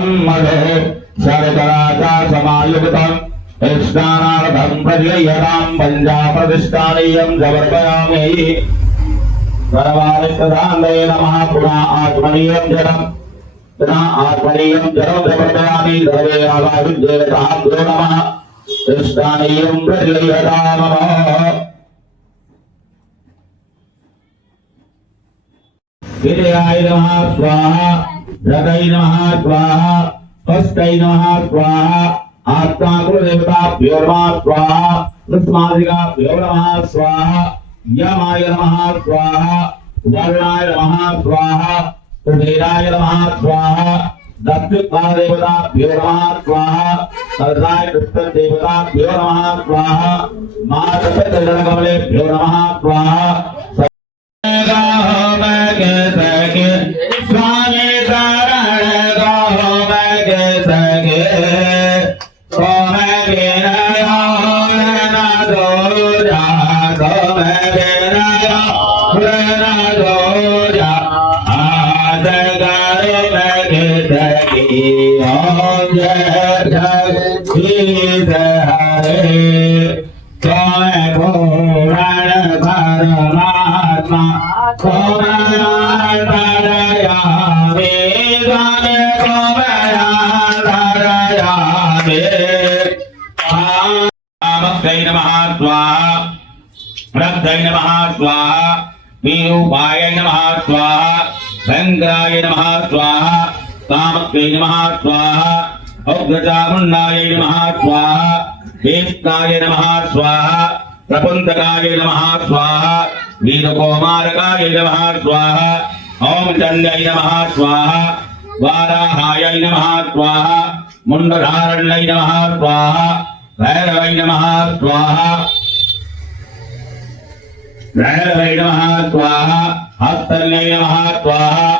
मधु शर्कराचा समायुक्तम् स्नानार्थं पर्ययतां पञ्चाप्रतिष्ठानीयं समर्पयामि। सर्वारिष्टदान्ते नमः। पुनः आत्मनीयं जलम् समर्पयामि। सर्वे आवायुज्येताभ्यो नमः। स्नानीयं पर्ययतामः। विजयाय नमः स्वाहा। रतय नमः स्वाहा। हस्तय नमः स्वाहा। आत्माकुलदेवताभ्यो नमः स्वाहा। तस्मादिकाभ्यो नमः स्वाहा। यमाय नमः स्वाहा। वर्णाय नमः स्वाहा। कुबेराय नमः स्वाहा। दक्षिणदेवताभ्यो नमः स्वाहा। सर्वाय कृष्णदेवताभ्यो नमः स्वाहा। मातृकमलेभ्यो नमः स्वाहा। वीरूपाय नमः स्वाहा। शंकराय नमः स्वाहा। कामक्यै नमः स्वाहा। उग्रचामुण्डाय नमः स्वाहा। केष्टाय नमः स्वाहा। प्रपुंसकाय नमः स्वाहा। वीरकुमारकाय नमः स्वाहा। ओम चंडाय नमः स्वाहा। वाराहाय नमः स्वाहा। मुंडधारण्यै नमः स्वाहा। भैरवाय नमः स्वाहा। भैरवाय नमः स्वाहा। हस्तन्यै नमः स्वाहा।